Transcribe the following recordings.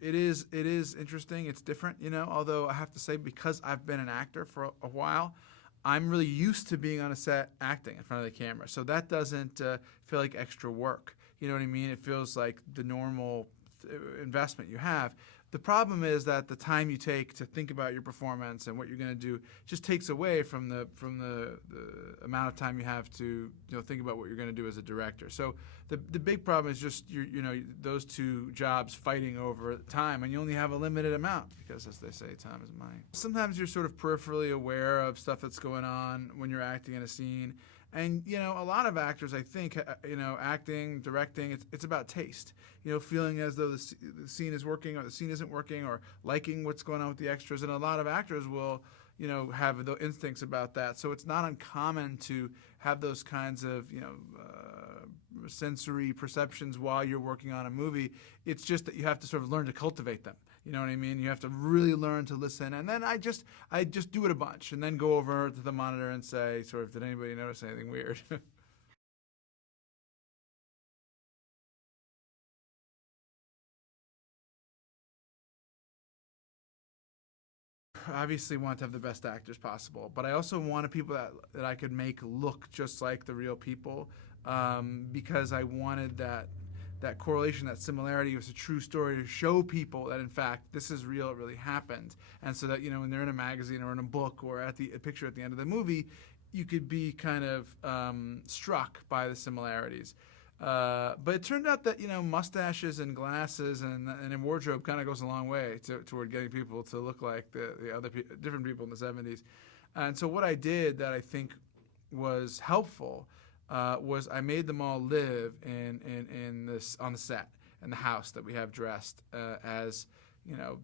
It is interesting. It's different, although I have to say, because I've been an actor for a while, I'm really used to being on a set acting in front of the camera. So that doesn't feel like extra work. You know what I mean? It feels like the normal investment you have. The problem is that the time you take to think about your performance and what you're going to do just takes away from the amount of time you have to think about what you're going to do as a director. So the big problem is just those two jobs fighting over time, and you only have a limited amount because, as they say, time is money. Sometimes you're sort of peripherally aware of stuff that's going on when you're acting in a scene. And, a lot of actors, I think, acting, directing, it's about taste. Feeling as though the scene is working or the scene isn't working, or liking what's going on with the extras. And a lot of actors will, have the instincts about that. So it's not uncommon to have those kinds of, sensory perceptions while you're working on a movie. It's just that you have to sort of learn to cultivate them. You know what I mean? You have to really learn to listen. And then I just do it a bunch and then go over to the monitor and say, sort of, did anybody notice anything weird? Obviously want to have the best actors possible, but I also wanted people that I could make look just like the real people, because I wanted that correlation, that similarity with a true story, to show people that in fact this is real, it really happened. And so that when they're in a magazine or in a book or at a picture at the end of the movie, you could be kind of struck by the similarities. But it turned out that mustaches and glasses and a wardrobe kind of goes a long way toward getting people to look like the other different people in the '70s. And so what I did that I think was helpful was I made them all live in this on the set in the house that we have dressed as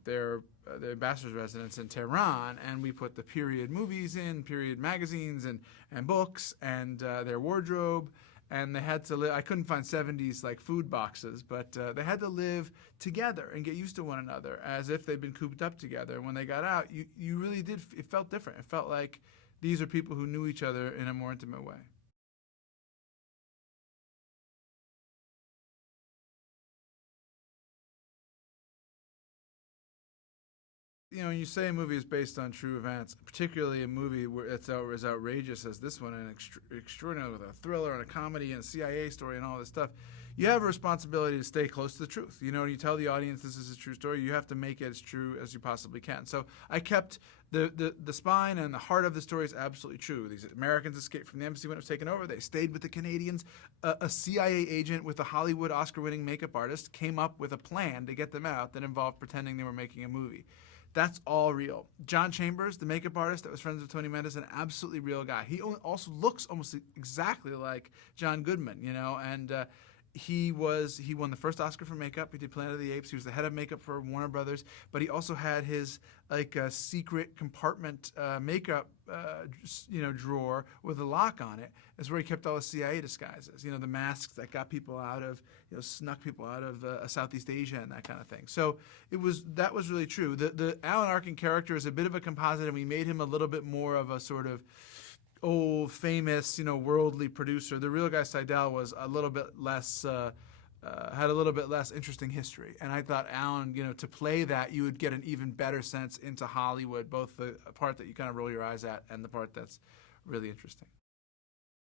their ambassador's residence in Tehran, and we put the period movies in, period magazines and books, and their wardrobe. And they had to live. I couldn't find '70s like food boxes, but they had to live together and get used to one another as if they'd been cooped up together. And when they got out, you really did. It felt different. It felt like these are people who knew each other in a more intimate way. When you say a movie is based on true events, particularly a movie where it's as outrageous as this one, and extraordinary with a thriller and a comedy and a CIA story and all this stuff, you have a responsibility to stay close to the truth. When you tell the audience this is a true story, you have to make it as true as you possibly can. So I kept the spine and the heart of the story is absolutely true. These Americans escaped from the embassy when it was taken over. They stayed with the Canadians. A CIA agent with a Hollywood Oscar-winning makeup artist came up with a plan to get them out that involved pretending they were making a movie. That's all real. John Chambers, the makeup artist that was friends with Tony Mendes, an absolutely real guy. He also looks almost exactly like John Goodman, and he won the first Oscar for makeup. He did Planet of the Apes. He was the head of makeup for Warner Brothers, but he also had his secret compartment makeup drawer with a lock on it. Is where he kept all his CIA disguises. The masks that got people out of snuck people out of Southeast Asia and that kind of thing. So that was really true. The Alan Arkin character is a bit of a composite, and we made him a little bit more of a sort of old, famous, worldly producer. The real guy Seidel was a little bit less, had a little bit less interesting history. And I thought Alan, to play that, you would get an even better sense into Hollywood, both the part that you kind of roll your eyes at and the part that's really interesting.